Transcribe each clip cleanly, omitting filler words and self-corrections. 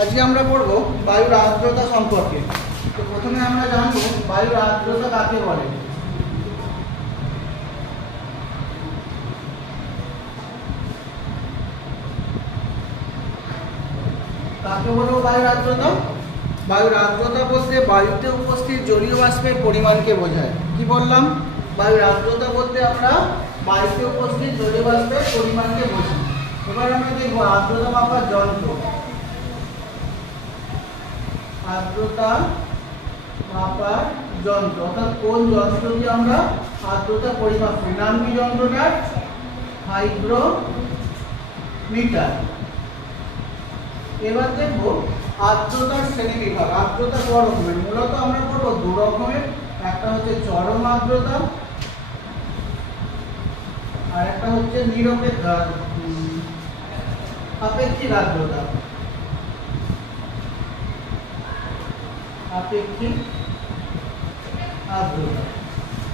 আজকে আমরা পড়ব বায়ুর আর্দ্রতা সম্পর্কে। তো প্রথমে আমরা জানবো বায়ুর আর্দ্রতা কাকে বলে। কাকে বলবো বায়ুর আর্দ্রতা? বায়ুর আর্দ্রতা বলতে বায়ুতে উপস্থিত জলীয় বাষ্পের পরিমাণকে বোঝায়। কি বললাম? বায়ুর আর্দ্রতা বলতে আমরা বায়ুতে উপস্থিত জলীয় বাষ্পের পরিমাণকে বোঝাই। এবার আমরা দেখবো আর্দ্রতা মাপার যন্ত্র। আর্দ্রতা মাপার যন্ত্র অর্থাৎ কোন যন্ত্র দিয়ে আমরা আর্দ্রতা পরিমাপ করি। নাম কি যন্ত্রটার? হাইগ্রোমিটার। এবার দেখবো আর্দ্রতার শ্রেণী বিভাগ। আর্দ্রতা ক রকমের? মূলত আমরা করবো দু রকমের। একটা হচ্ছে চরম আর্দ্রতা আর একটা হচ্ছে আপেক্ষিক আর্দ্রতা। আপেক্ষিক আর্দ্রতা।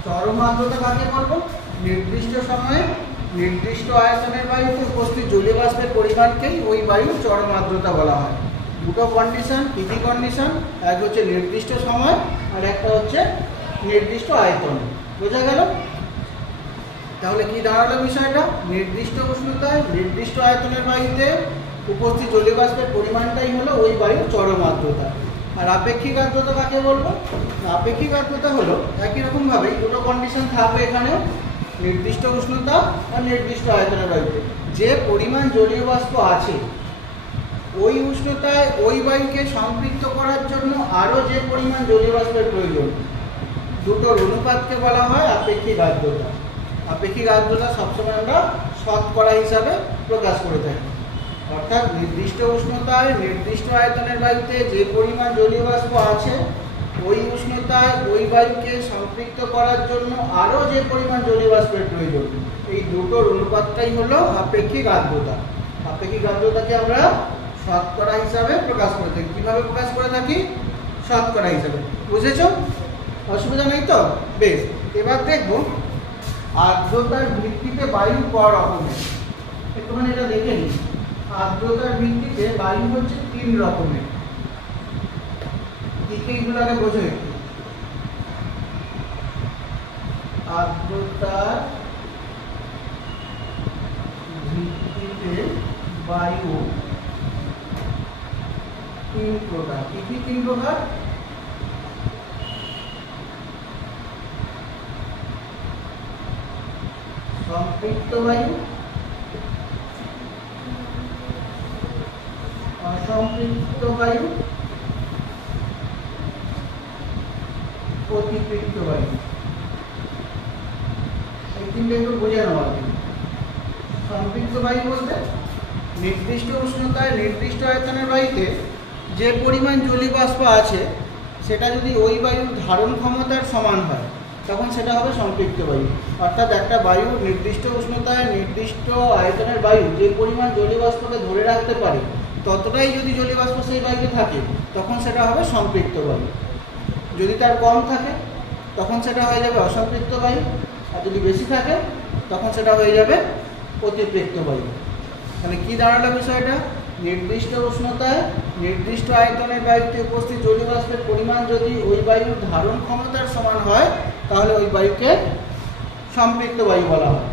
চরম আর্দ্রতা কাকে বলবো? নির্দিষ্ট সময়ে নির্দিষ্ট আয়তনের বায়ুতে উপস্থিত জলীয় বাষ্পের পরিমাণকেই ওই বায়ুর চরম আর্দ্রতা বলা হয়। দুটো কন্ডিশন, কি কি কন্ডিশন? এক হচ্ছে নির্দিষ্ট সময় আর একটা হচ্ছে নির্দিষ্ট আয়তন। বোঝা গেল? তাহলে কি দাঁড়ালো বিষয়টা? নির্দিষ্ট উষ্ণতায় নির্দিষ্ট আয়তনের বায়ুতে উপস্থিত জলীয় বাষ্পের পরিমাণটাই হলো ওই বায়ুর চরম আর্দ্রতা। আর আপেক্ষিক আর্দ্রতা কাকে বলবো? আপেক্ষিক আর্দ্রতা হলো একই রকম ভাবে দুটো কন্ডিশন থাকবে এখানে, নির্দিষ্ট উষ্ণতা আর নির্দিষ্ট আয়তনের বায়ুতে যে পরিমাণ জলীয় বাষ্প আছে ওই উষ্ণতায় ওই বায়ুকে সম্পৃক্ত করার জন্য আরো যে পরিমাণ জলীয় বাষ্পের প্রয়োজন, দুটোর অনুপাতকে বলা হয় আপেক্ষিক আর্দ্রতা। আপেক্ষিক আর্দ্রতা সবসময় আমরা শতকরা হিসাবে প্রকাশ করে থাকি। অর্থাৎ নির্দিষ্ট উষ্ণতায় নির্দিষ্ট আয়তনের বায়ুতে যে পরিমাণ জলীয় বাষ্প আছে ওই উষ্ণতায় ওই বায়ুকে সম্পৃক্ত করার জন্য আরো যে পরিমাণ জলীয় বাষ্পের প্রয়োজন, এই দুটোর অনুপাতটাই হলো আপেক্ষিক আর্দ্রতা। আপেক্ষিক আর্দ্রতাকে আমরা শতকরা হিসাবে প্রকাশ করে থাকি। কিভাবে প্রকাশ করে থাকি? শতকরা হিসাবে। বুঝেছো? অসুবিধা নেই তো? বেশ, এবার দেখবো আর্দ্রতার ভিত্তিতে বায়ু ক রকমের। একটুখানি এটা দেখে নিই। আর্দ্রতার ভিত্তিতে বায়ু হচ্ছে তিন রকমের। এইগুলোকে বোঝো একটু। আর্দ্রতার ভিত্তিতে বায়ু তিন প্রকার। কি কি তিন প্রকার? সম্পৃক্ত বায়ু, অসম্পৃক্ত বায়ু, অতিপৃক্ত বায়ু। এই তিনটে একটু বোঝা নেওয়া। সম্পৃক্ত বায়ু বলতে নির্দিষ্ট উষ্ণতায় নির্দিষ্ট আয়তনের বায়ুতে যে পরিমাণ জলীয় বাষ্প আছে সেটা যদি ওই বায়ুর ধারণ ক্ষমতার সমান হয় তখন সেটা হবে সম্পৃক্ত বায়ু। অর্থাৎ একটা বায়ু নির্দিষ্ট উষ্ণতায় নির্দিষ্ট আয়তনের বায়ু যে পরিমাণ জলীয় বাষ্পকে ধরে রাখতে পারে ততটাই যদি জলীয় বাষ্প সেই বায়ুতে থাকে তখন সেটা হবে সম্পৃক্ত বায়ু। যদি তার কম থাকে তখন সেটা হয়ে যাবে অসম্পৃক্ত বায়ু, আর যদি বেশি থাকে তখন সেটা হয়ে যাবে অতিপৃক্ত বায়ু। মানে কি দাঁড়ালো বিষয়টা? নির্দিষ্ট উষ্ণতায় নির্দিষ্ট আয়তনের বায়ুতে উপস্থিত জলীয় বাষ্পের পরিমাণ যদি ওই বায়ুর ধারণ ক্ষমতার সমান হয় তাহলে ওই বায়ুকে সম্পৃক্ত বায়ু বলা হয়।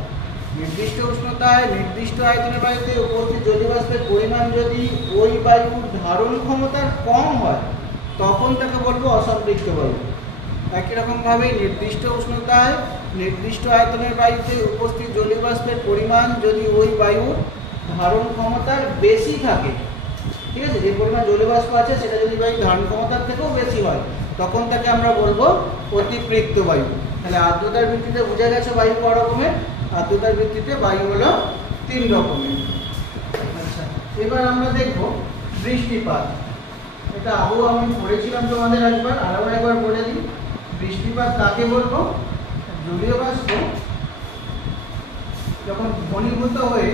নির্দিষ্ট উষ্ণতায় নির্দিষ্ট আয়তনের বায়ুতে উপস্থিত জলীয় বাষ্পের পরিমাণ যদি ওই বায়ুর ধারণ ক্ষমতার কম হয় তখন তাকে বলবো অসম্পৃক্ত বায়ু। একই রকমভাবে নির্দিষ্ট উষ্ণতায় নির্দিষ্ট আয়তনের বায়ুতে উপস্থিত জলীয় বাষ্পের পরিমাণ যদি ওই বায়ুর ধারণ ক্ষমতার বেশি থাকে, ঠিক আছে, যে পরিমাণ জলীয় বাষ্প আছে সেটা যদি বায়ুর ধারণ ক্ষমতার থেকেও বেশি হয় তখন তাকে আমরা বলবো অতিপৃক্ত বায়ু। তাহলে আর্দ্রতার ভিত্তিতে বোঝা গেছে বায়ু ক রকমের। আর্দ্রতার ভিত্তিতে বায়ু হলো তিন রকমের। আচ্ছা, এবার আমরা দেখবো বৃষ্টিপাত। এটা আগেও আমি পড়েছিলাম তোমাদের একবার, আরও একবার বলে দিই। বৃষ্টিপাত কাকে বলবো? জলীয় বাষ্প যখন ঘনীভূত হয়ে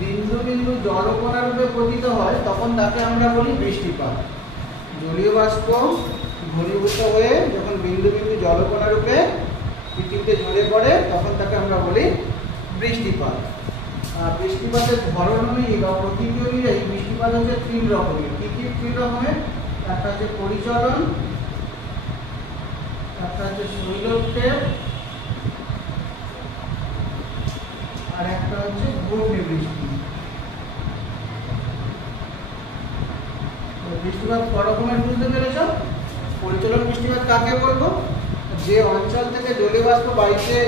বিন্দু বিন্দু জলকণা রূপে পতিত হয় তখন তাকে আমরা বলি বৃষ্টিপাত। জলীয় বাষ্প ঘনীভূত হয়ে যখন বিন্দু বিন্দু জলকণা রূপে পৃথিবীতে ঝরে পড়ে তখন তাকে আমরা বলি বৃষ্টিপাত। আর বৃষ্টিপাতের ধরন অনুযায়ী বা প্রকৃতি অনুযায়ী বৃষ্টিপাত বৃষ্টিপাত হচ্ছে 3 রকমের। কি কি 3 রকমের? একটা হচ্ছে পরিচলন, একটা হচ্ছে শৈলক্ষেপ, আর একটা হচ্ছে ঘূর্ণি বৃষ্টি। বৃষ্টিপাত ক রকমের বুঝতে পেরেছ? পরিচলন বৃষ্টিপাত কাকে বলবো? যে অঞ্চল থেকে জলীয় বাষ্প বায়ুতে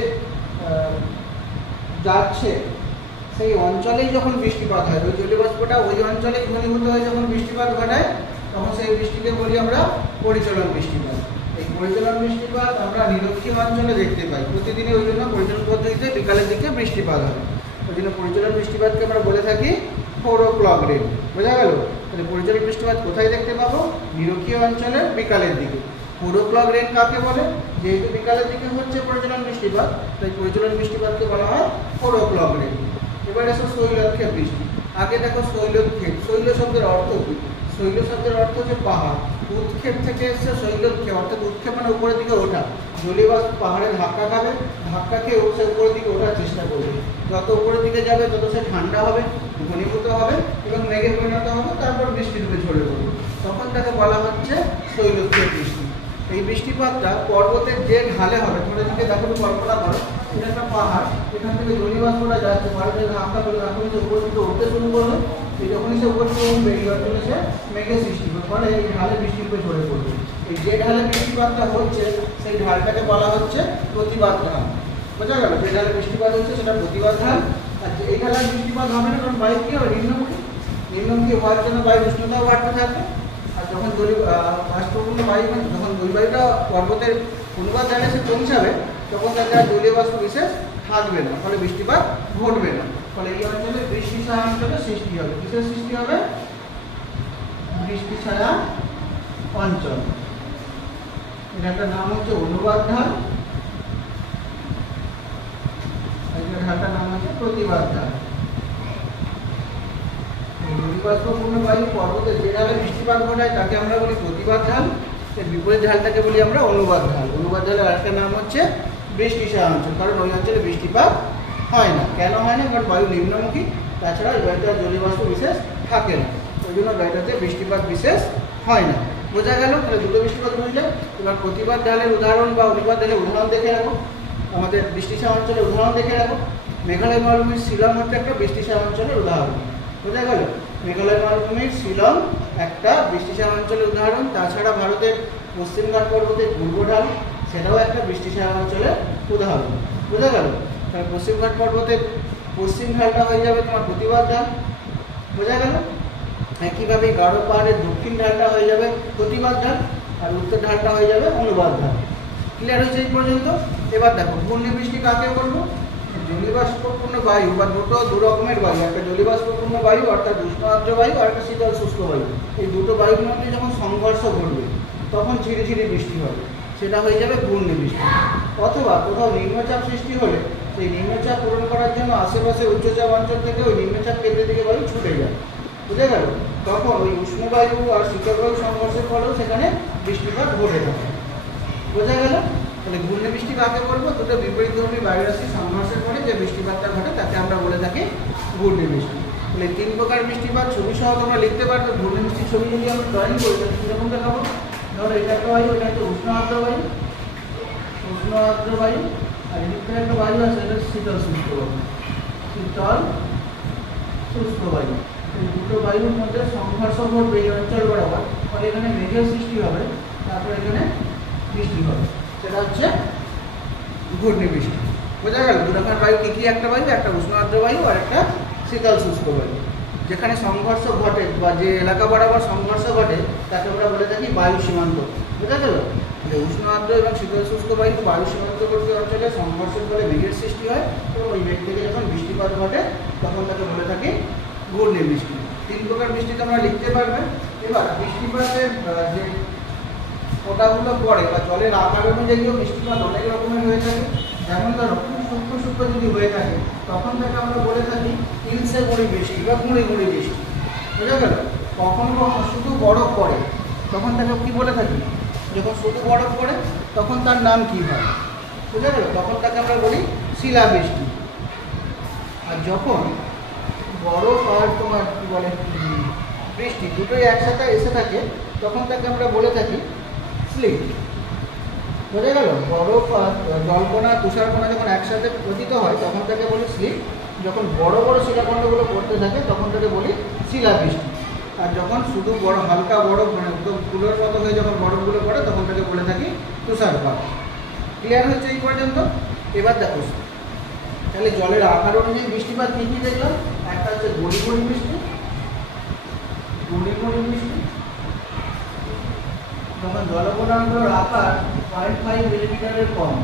যাচ্ছে সেই অঞ্চলেই যখন বৃষ্টিপাত হয়, ওই জলীয় বাষ্পটা ওই অঞ্চলে ঘনীভূত হয়ে যখন বৃষ্টিপাত ঘটায় তখন সেই বৃষ্টিকে বলি আমরা পরিচলন বৃষ্টিপাত। এই পরিচলন বৃষ্টিপাত আমরা নিরক্ষীয় অঞ্চলে দেখতে পাই প্রতিদিনই, ওই জন্য পরিচলন পদ্ধতিতে বিকালের দিকে বৃষ্টিপাত হয়। ওই জন্য পরিচলন বৃষ্টিপাতকে আমরা বলে থাকি 4 o'clock রেন। বোঝা গেল? তাহলে পরিচলন বৃষ্টিপাত কোথায় দেখতে পাবো? নিরক্ষীয় অঞ্চলের বিকালের দিকে। 4 o'clock রেন কাকে বলে? যেহেতু বিকালের দিকে হচ্ছে পরিচলন বৃষ্টিপাত, তাই পরিচলন বৃষ্টিপাতকে বলা হয় 4 o'clock রেন। এবার এসো শৈলক্ষেপ বৃষ্টি। আগে দেখো শৈলক্ষেপ, শৈল শব্দের অর্থ কি? শৈল শব্দের অর্থ হচ্ছে পাহাড়। উৎক্ষেপ থেকে এসছে শৈলক্ষেপ, অর্থাৎ উৎক্ষেপ মানে উপরের দিকে ওঠা। জলীয় বাষ্প পাহাড়ে ধাক্কা খাবে, ধাক্কা খেয়ে সে উপরের দিকে ওঠার চেষ্টা করবে। যত উপরের দিকে যাবে তত সে ঠান্ডা হবে, ঘনীভূত হবে এবং মেঘে পরিণত হবে, তারপর বৃষ্টি রূপে ঝরে পড়বে। তখন তাকে বলা হচ্ছে শৈলক্ষেপ বৃষ্টি। এই বৃষ্টিপাতটা পর্বতের যে ঢালে হবে, তোমরা দিকে দেখো কল্পনা করো, এটা একটা পাহাড়, এখান থেকে জলীয় বাষ্পটা যাচ্ছে, পাহাড়ে ধাক্কা করে যখনই সে উপর দিকে উঠতে শুরু করবে, যখনই সে উপর দিকে উঠবে এই অঞ্চলে সে মেঘের সৃষ্টি হবে, ফলে এই ঢালে বৃষ্টি রূপে ঝরে পড়বে। এই যে ঢালে বৃষ্টিপাতটা হচ্ছে সেই ঢালটাকে বলা হচ্ছে প্রতিবাদ ঢাল। বোঝা গেল? যে ঢালে বৃষ্টিপাত হচ্ছে সেটা প্রতিবাদ ঢাল। আর এই ঢালে বৃষ্টিপাত হবে না, কারণ বায়ু কি হবে? নিম্নমুখী। নিম্নমুখী হওয়ার জন্য বায়ুর উষ্ণতাও বাড়তে থাকবে। আর যখন বাষ্পপূর্ণ বায়ু, যখন ওই বায়ুটা পর্বতের অনুবাদ ঢালে সে পৌঁছাবে, তখন তাদের আর জলীয় বাষ্প বিশেষ থাকবে না, ফলে বৃষ্টিপাত ঘটবে না। ফলে এই অঞ্চলে বৃষ্টি ছায়া অঞ্চলের সৃষ্টি হবে। কিসের সৃষ্টি হবে? বৃষ্টি ছায়া অঞ্চল। এটা একটা নাম হচ্ছে অনুবাদ ঢাল, ঢালটার নাম হচ্ছে প্রতিবাদ ঢাল। জলীয়বাষ্পপূর্ণ বায়ু পর্বতে যে ঢালে বৃষ্টিপাত ঘটায় তাকে আমরা বলি প্রতিবাদ ঢাল। এর বিপরীত ঢালটাকে বলি আমরা অনুবাদ ঢাল। অনুবাদ ঢালের আরেকটা নাম হচ্ছে বৃষ্টি ছায়া অঞ্চল, কারণ ওই অঞ্চলে বৃষ্টিপাত হয় না। কেন হয় না? কারণ বায়ু নিম্নমুখী, তাছাড়া ওই বায়ুতে জলীয়বাষ্প বিশেষ থাকে না, ওই জন্য বায়ুটাতে বৃষ্টিপাত বিশেষ হয় না। বোঝা গেল? তাহলে দুটো বৃষ্টিপাত বুঝলে। এবার প্রতিবাদ ঢালের উদাহরণ বা অনুবাদ ঢালের উদাহরণ দেখে রাখো। আমাদের বৃষ্টি ছায়া অঞ্চলের উদাহরণ দেখে রাখো। মেঘালয় মালভূমির শিলং হচ্ছে একটা বৃষ্টি ছায়া অঞ্চলের উদাহরণ। বোঝা গেল? মেঘালয় মালভূমির শিলং একটা বৃষ্টি ছায়া অঞ্চলের উদাহরণ। তাছাড়া ভারতের পশ্চিমঘাট পর্বতের পূর্ব ঢাল, সেটাও একটা বৃষ্টি ছায়া অঞ্চলের উদাহরণ। বোঝা গেল? তাহলে পশ্চিমঘাট পর্বতের পশ্চিম ঢালটা হয়ে যাবে তোমার প্রতিবাদ ঢাল। বোঝা গেল? একইভাবে গাঢ় পাহাড়ের দক্ষিণ ঢালটা হয়ে যাবে প্রতিবাদ ঢাল, আর উত্তর ঢালটা হয়ে যাবে অনুবাদ ঢাল। ক্লিয়ার হয়েছে এই পর্যন্ত? এবার দেখো ঘূর্ণি বৃষ্টি কাকে বলবো? জলীয়বাষ্পপূর্ণ বায়ু বা দু রকমের বায়ু, একটা জলীয়বাষ্পপূর্ণ বায়ু অর্থাৎ উষ্ণ আর্দ্র বায়ু, আর একটা শীতল শুষ্ক বায়ু। এই দুটো বায়ুর মধ্যে যখন সংঘর্ষ ঘটবে তখন ঝিরিঝিরি বৃষ্টি হবে, সেটা হয়ে যাবে ঘূর্ণি বৃষ্টি। অথবা কোথাও নিম্নচাপ সৃষ্টি হলে সেই নিম্নচাপ পূরণ করার জন্য আশেপাশে উচ্চচাপ অঞ্চল থেকে ওই নিম্নচাপ কেন্দ্রের দিকে বায়ু ছুটে যায়। বুঝে গেল? তখন ওই উষ্ণ বায়ু আর শীতল বায়ু সংঘর্ষের ফলেও সেখানে বৃষ্টিপাত ঘটে থাকে। বোঝা গেল? তাহলে ঘূর্ণি বৃষ্টি কাকে বলবো? দুটো বিপরীতধর্মী বায়ুরাশির সংঘর্ষের ফলে যে বৃষ্টিপাতটা ঘটে তাকে আমরা বলে থাকি ঘূর্ণি বৃষ্টি। তাহলে 3 প্রকার বৃষ্টিপাত ছবি সহ তোমরা লিখতে পারবে। ঘূর্ণি বৃষ্টির ছবি যদি আমরা ড্রয়িং করি তাহলে কীরকম দেখাবো? ধরো এটা একটা বায়ু, এটা একটা উষ্ণ আর্দ্র বায়ু, উষ্ণ আর্দ্র বায়ু, আর এদিক থেকে একটা বায়ু আছে, এটা শীতল শুষ্ক বায়ু, শীতল শুষ্ক বায়ু। এই দুটো বায়ুর মধ্যে সংঘর্ষ ঘটবে এই অঞ্চল বরাবর, ফলে এখানে মেঘের সৃষ্টি হবে, তারপর এখানে বৃষ্টি হবে, সেটা হচ্ছে ঘূর্ণি বৃষ্টি। বোঝা গেল? দু রকমের বায়ু কী কী? একটা বায়ু, একটা উষ্ণ আর্দ্র বায়ু আর একটা শীতল শুষ্ক বায়ু। যেখানে সংঘর্ষ ঘটে বা যে এলাকা বরাবর সংঘর্ষ ঘটে তাকে আমরা বলে থাকি বায়ু সীমান্ত। বোঝা গেল? যে উষ্ণ আর্দ্র এবং শীতল শুষ্ক বায়ু বায়ু সীমান্তবর্তী অঞ্চলে সংঘর্ষের ফলে মেঘের সৃষ্টি হয় এবং ওই মেঘ থেকে যখন বৃষ্টিপাত ঘটে তখন তাকে বলে থাকি ঘূর্ণি বৃষ্টি। 3 প্রকার বৃষ্টি তোমরা লিখতে পারবে। এবার বৃষ্টিপাতের যে ফোঁটাগুলো পড়ে বা জলের আকার অনুযায়ীও বৃষ্টিপাত অনেক রকমের হয়ে থাকে। যেমন ধরো খুব সূক্ষ্ম সূক্ষ্ম যদি হয়ে থাকে তখন তাকে আমরা বলে থাকি ইলসে গুঁড়ি বৃষ্টি বা গুঁড়ি গুঁড়ি বৃষ্টি। বুঝা গেল? কখনো কখনো শুধু বরফ পড়ে তখন তাকে কী বলে থাকি? যখন শুধু বরফ পড়ে তখন তার নাম কী হয়? বুঝা গেল? তখন তাকে আমরা বলি শিলাবৃষ্টি। আর যখন বরফ আর তোমার কী বলে বৃষ্টি দুটোই একসাথে এসে থাকে তখন তাকে আমরা বলে থাকি স্লিট। বোঝা গেল? বরফ আর জলকণা তুষারকণা যখন একসাথে পতিত হয় তখন তাকে বলি স্লিট। যখন বড় বড় শিলাখণ্ডগুলো পড়তে থাকে তখন তাকে বলি শিলাবৃষ্টি। আর যখন শুধু বড় হালকা বরফ মানে একদম ফুলের মতো হয়ে যখন বরফগুলো পড়ে তখন তাকে বলে থাকি তুষারপাত। ক্লিয়ার হচ্ছে এই পর্যন্ত? এবার দেখো তাহলে জলের আকার অনুযায়ী বৃষ্টিপাত কী কী দেখলাম। একটা হচ্ছে গড়ি গড়ি বৃষ্টি, গড়ি গড়ি বৃষ্টি যখন জলকণাগুলোর আকার 0.5 মিলিমিটারের কম।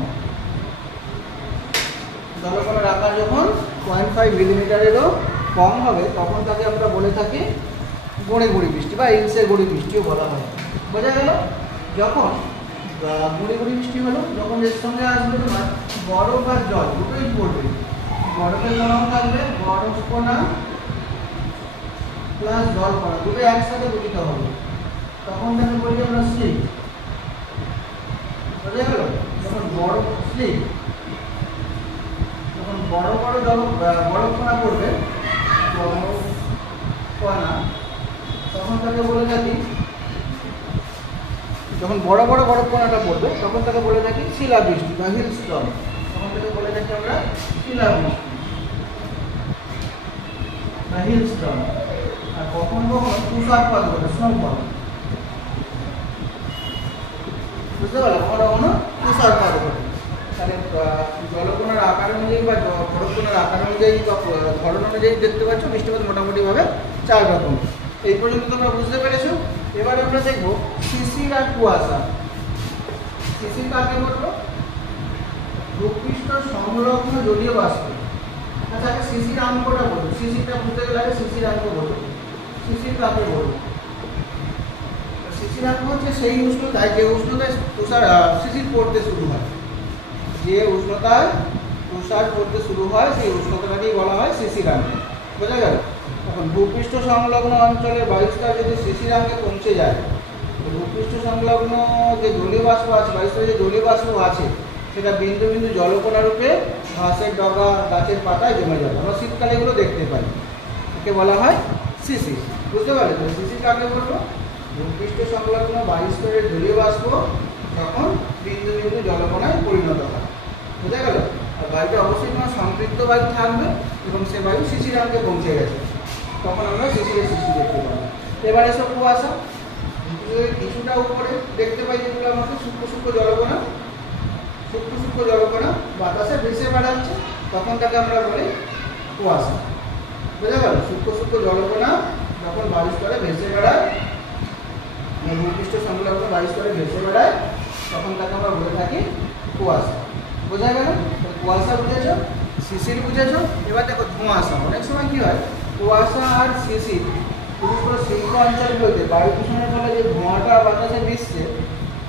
জলকণার আকার যখন 0.5 মিলিমিটারেরও কম হবে তখন তাকে আমরা বলে থাকি গড়ি গড়ি বৃষ্টি বা ইলসের গড়ি বৃষ্টিও বলা হয়। বোঝা গেল? যখন গড়ি গড়ি বৃষ্টি হলো যখন এর সঙ্গে আসবে তোমার বরফ আর জল দুটোই পড়বে, বরফের কণাও থাকবে, বরফ কণা প্লাস জল কণা দুটো একসাথে গঠিত হবে তখন তাকে বলি আমরা স্লিট। বোঝা গেল? যখন বরফ স্লিট যখন বড় বড় বরফ কণা পড়বে, বরফ কণা তখন তাকে বলে থাকি, যখন বড় বড় বরফ কণাটা পড়বে তখন তাকে বলে থাকি শিলাবৃষ্টি বা হিলস্টর্ম। তখন তাকে বলে থাকি আমরা শিলাবৃষ্টি বা হিলস্টর্ম। আর কখন কখন তুষারপাত ঘটে, স্নোফল। বুঝতে পারলো? কখনো কখনো তুষারপাত ঘটে। তাহলে জলকণার আকার অনুযায়ী বা বরফকণার আকার অনুযায়ী বা ধরন অনুযায়ী দেখতে পাচ্ছ বৃষ্টিপাত মোটামুটিভাবে 4 রকম। এই পর্যন্ত তোমরা বুঝতে পেরেছো? এবার আমরা দেখবো শিশির আর কুয়াশা। শিশির কাকে বলবো? ভূপৃষ্ঠ সংলগ্ন জলীয় বাষ্প। আচ্ছা আগে শিশির অঙ্কটা বলবো, শিশিরটা বুঝতে গেলে আগে শিশির অঙ্ক বলবো। শিশির কাকে বলবো? শিশির অঙ্ক হচ্ছে সেই উষ্ণতায় যে উষ্ণতায় শিশির পড়তে শুরু হয়, যে উষ্ণতায় তুষার পড়তে শুরু হয় সেই উষ্ণতাটাকেই বলা হয় শিশিরাঙ্ক। বোঝা গেল? এখন ভূপৃষ্ঠ সংলগ্ন অঞ্চলের বায়ুস্তর যদি শিশিরাঙ্কে পৌঁছে যায়, ভূপৃষ্ঠ সংলগ্ন যে জলীয় বাষ্প আছে, বায়ুস্তরে যে জলীয় বাষ্প আছে সেটা বিন্দু বিন্দু জলকণা রূপে ঘাসের ডগা গাছের পাতায় জমে যাবে। আমরা শীতকালে এগুলো দেখতে পাই, একে বলা হয় শিশির। বুঝতে পারলে? তো শিশির কাকে বলবো? ভূপৃষ্ঠ সংলগ্ন বায়ুস্তরের জলীয় বাষ্প যখন বিন্দু বিন্দু জলকণায় পরিণত হয়। বোঝা গেল? আর বায়ুটা অবশ্যই তোমার সম্পৃক্ত বায়ু থাকবে এবং সে বায়ু শিশিরাঙ্কে পৌঁছে গেছে, তখন আমরা শিশিরের সৃষ্টি দেখতে পাবো। এবারে সব কুয়াশা কিছুটা উপরে দেখতে পাই যেগুলো আমাকে সূক্ষ্ম সূক্ষ্ম জলকণা, সূক্ষ্ম সূক্ষ্ম জলকণা বাতাসে ভেসে বেড়াচ্ছে তখন তাকে আমরা বলি কুয়াশা। বোঝা গেল? সূক্ষ্ম সূক্ষ্ম জলকণা যখন বায়ুস্তরে ভেসে বেড়ায়, ভূপৃষ্ঠ সংলগ্ন বায়ুস্তরে ভেসে বেড়ায় তখন তাকে আমরা বলে থাকি কুয়াশা। বোঝা গেল? কুয়াশা বুঝেছ, শিশির বুঝেছ। এবার দেখো ধোঁয়াশা। অনেক সময় কি হয় কুয়াশা আর শিশির পুরো শিল্প অঞ্চলগুলোতে বায়ু দূষণের ফলে যে ধোঁয়াটা বাতাসে মিশছে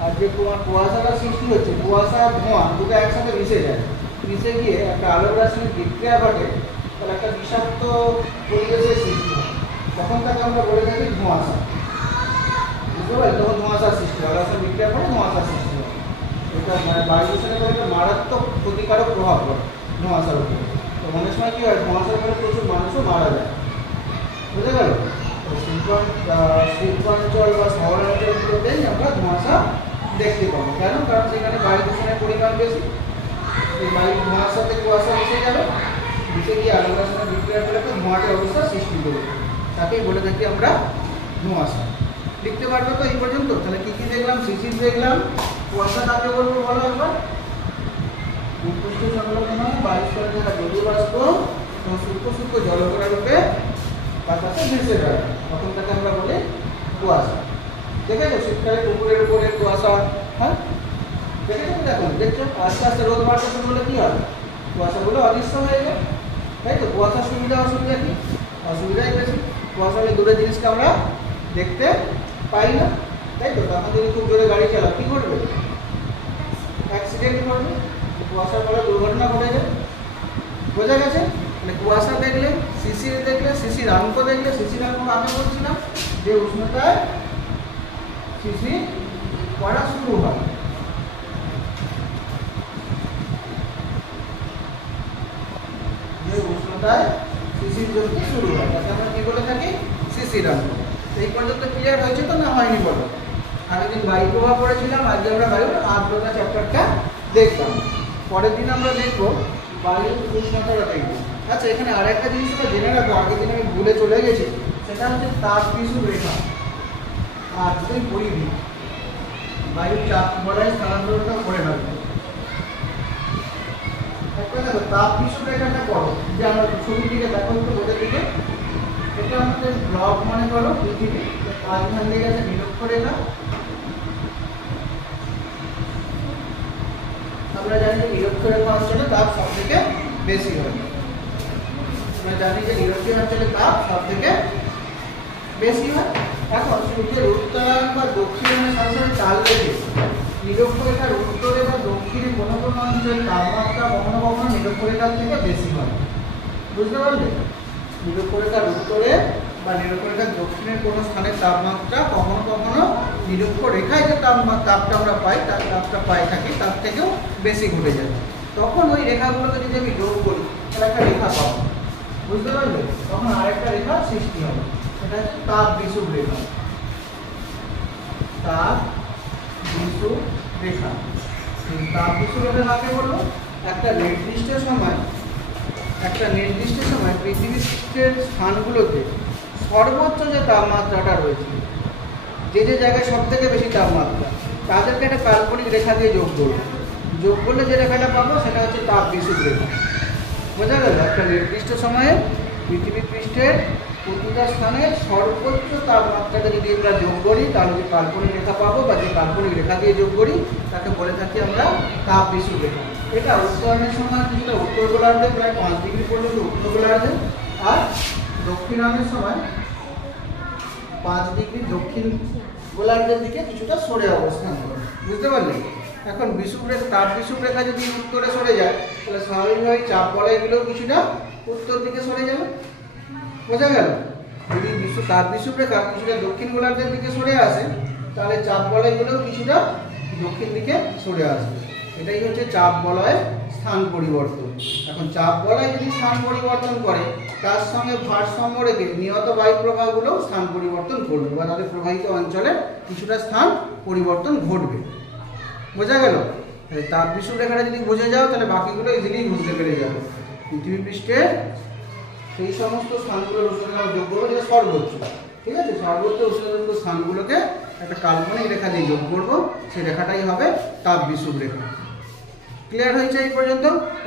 আর যে তোমার কুয়াশাটা সৃষ্টি হচ্ছে, কুয়াশা আর ধোঁয়া দুটো একসাথে মিশে যায়, মিশে গিয়ে একটা আলোক রাসায়নিক বিক্রিয়া ঘটে, তাহলে একটা বিষাক্ত পরিবেশের সৃষ্টি হয়, তখন তাকে আমরা বলে থাকি ধোঁয়াশা। বুঝতে পারি? তখন ধোঁয়াশার সৃষ্টি হয়, রাসায়নিক বিক্রিয়ার ফলে ধোঁয়াশার সৃষ্টি হয়। এটা মানে বায়ু দূষণের ফলে একটা মারাত্মক ক্ষতিকারক প্রভাব পড়ে ধোঁয়াশার উপরে। তো অনেক সময় কী হয় ধোঁয়াশার ফলে প্রচুর মানুষও মারা যায়। বুঝে গেল? তো শিল্পাঞ্চল বা শহরাঞ্চলগুলোতেই আমরা ধোঁয়াশা দেখতে পাবো। কেন? কারণ সেখানে বায়ু দূষণের পরিমাণ বেশি, এই বায়ু ধোঁয়ার সাথে কুয়াশা মিশে যাবে, মিশে গিয়ে আলোক রাসায়নিক বিক্রিয়ার ফলে একটা ধোঁয়াটে অবস্থা সৃষ্টি করবে, তাকেই বলে থাকি আমরা ধোঁয়াশা। লিখতে পারবে তো এই পর্যন্ত? তাহলে কী কী দেখলাম? শিশির দেখলাম, কুয়াশা কাকে বলবো বলো একবার? ভূপৃষ্ঠ সংলগ্ন বায়ুস্তরে থাকা জলীয় বাষ্প এবং সূক্ষ্ম সূক্ষ্ম জলকণা রূপে বাতাসে ভেসে বেড়ায়, তখন তাকে আমরা বলি কুয়াশা। দেখেছো শীতকালে পুকুরের উপরে কুয়াশা? হ্যাঁ দেখেছো? দেখো দেখছো আস্তে আস্তে রোদ বাড়তে শুরু হলে কী হয়? কুয়াশাগুলো অদৃশ্য হয়ে যায়, তাই তো? কুয়াশার সুবিধা অসুবিধা কি? অসুবিধাই বেশি। কুয়াশা হলে দূরের জিনিসকে আমরা দেখতে পাই না, তাই তো? তখন যদি খুব জোরে গাড়ি চালাও কী করবে? অ্যাক্সিডেন্ট করবে, কুয়াশার ফলে দুর্ঘটনা ঘটে যায়। বোঝা গেছে? মানে কুয়াশা দেখলে, শিশির দেখলে, শিশিরাঙ্ক দেখলে, শিশিরাঙ্ক আগে বলছিলাম যে উষ্ণতায় শিশির পড়া শুরু হয়। যে উষ্ণতায় শিশির জমতে শুরু হয় তাকে আমরা কী বলে থাকি? শিশিরাঙ্ক। এই পর্যন্ত ক্লিয়ার হয়েছে তো না হয়নি বলো? আগের দিন বায়ু প্রবাহ পড়েছিলাম, আজকে আমরা বায়ুর আর্দ্রতা চ্যাপ্টারটা দেখলাম। পরের দিন আমরা দেখব বায়ুর উষ্ণতাটা দেখব। আচ্ছা, এখানে আর একটা জিনিস আমরা জেনে রাখবো, আগের দিন আমি ভুলে চলে গেছি, সেটা হচ্ছে তাপ বিশুদ্ধ রেখা। আর যদি পরিধি বায়ুর চাপ বলয় স্থানান্তরটা করে রাখবো। একটা দেখো তাপ বিশুদ্ধ রেখাটা করো, যে আমরা ছবির দিকে দেখো একটু বোঝার দিকে। এটা আমাদের ব্লক মনে করো পৃথিবী, মাঝখান দিয়ে গেছে নিরক্ষরেখা। আমরা জানি যে নিরক্ষরেখা অঞ্চলে তাপ সব থেকে বেশি হয়। আমরা জানি যে নিরক্ষীয় অঞ্চলে তাপ সব থেকে বেশি হয়। এখন সূর্যের উত্তরায়ণ বা দক্ষিণায়নের সাথে সাথে তাল রেখে নিরক্ষরেখার উত্তরে বা দক্ষিণে কোনো কোনো অঞ্চলে তাপমাত্রা কখনো কখনো নিরক্ষরেখার থেকে বেশি হয়। বুঝতে পারলে? নিরক্ষরেখার উত্তরে বা নিরক্ষরেখার দক্ষিণের কোনো স্থানের তাপমাত্রা কখনো কখনো নিরক্ষরেখায় যে তাপটা আমরা পাই, তার তাপটা পাই থাকি তার থেকেও বেশি ঘটে যায়। তখন ওই রেখাগুলোকে যদি আমি যোগ করি তাহলে একটা রেখা পাবো। বুঝতে পারলে? তখন আরেকটা রেখা সৃষ্টি হবে, সেটা হচ্ছে তাপ বিশুদ্ধ রেখা। তাপ বিশুদ্ধ রেখা। তাপ বিশুদ্ধ রেখা কাকে বলবো? একটা নির্দিষ্ট সময় পৃথিবীর স্থানগুলোতে সর্বোচ্চ যে তাপমাত্রাটা রয়েছে, যে যে জায়গায় সব থেকে বেশি তাপমাত্রা, তাদেরকে একটা কাল্পনিক রেখা দিয়ে যোগ করলে যে রেখাটা পাবো সেটা হচ্ছে তাপ বিশুদ্ধ রেখা। বোঝা গেল? একটা নির্দিষ্ট সময়ে পৃথিবী পৃষ্ঠের প্রতিটা স্থানে সর্বোচ্চ তাপমাত্রাটা যদি আমরা যোগ করি তাহলে যে কাল্পনিক রেখা পাবো, বা যে কাল্পনিক রেখা দিয়ে যোগ করি তাকে বলে থাকি আমরা তাপ বিশুদ্ধ রেখা। এটা উত্তরায়ণের সময় কিছুটা উত্তর গোলার্ধে প্রায় 5 ডিগ্রি পর্যন্ত উত্তর গোলার্ধে, আর দক্ষিণায়নের সময় 5 ডিগ্রি দক্ষিণ গোলার্ধের দিকে কিছুটা সরে অবস্থান করে। বুঝতে পারলে? এখন তাপ বিশুদ্ধ রেখা যদি উত্তরে সরে যায় তাহলে স্বাভাবিকভাবে চাপ বলয়গুলোও কিছুটা উত্তর দিকে সরে যাবে। বোঝা গেল? যদি তাপ বিশুদ্ধ রেখা কিছুটা দক্ষিণ গোলার্ধের দিকে সরে আসে তাহলে চাপ বলয়গুলোও কিছুটা দক্ষিণ দিকে সরে আসবে। এটাই হচ্ছে চাপ বলয়ের স্থান পরিবর্তন। এখন চাপ বলয় যদি স্থান পরিবর্তন করে তার সঙ্গে ভারসাম্য রেখে নিয়ত বায়ু প্রবাহগুলো স্থান পরিবর্তন করবে, বা তাদের প্রবাহিত অঞ্চলে কিছুটা স্থান পরিবর্তন ঘটবে। বোঝা গেল? তাপ বিশুদ্ধ রেখাটা যদি বুঝে যাও তাহলে বাকিগুলো ইজিলি বুঝতে পেরে যাবে। পৃথিবী পৃষ্ঠে সেই সমস্ত স্থানগুলোর উষ্ণতা যোগ করবো যেটা সর্বোচ্চ, ঠিক আছে? সর্বোচ্চ উষ্ণতাযুক্ত স্থানগুলোকে একটা কাল্পনিক রেখা দিয়ে যোগ করবো, সেই রেখাটাই হবে তাপ বিশুদ্ধ রেখা। ক্লিয়ার হয়েছে এই পর্যন্ত?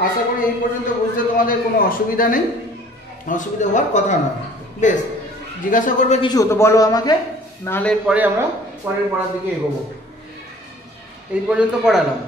আশা করি এই পর্যন্ত বুঝতে তোমাদের কোনো অসুবিধা নেই, অসুবিধা হওয়ার কথা নয়। বেশ, জিজ্ঞাসা করবে কিছু তো বলো আমাকে, নাহলে এরপরে আমরা পরের পড়ার দিকে এগোবো। এই পর্যন্ত পড়ালাম।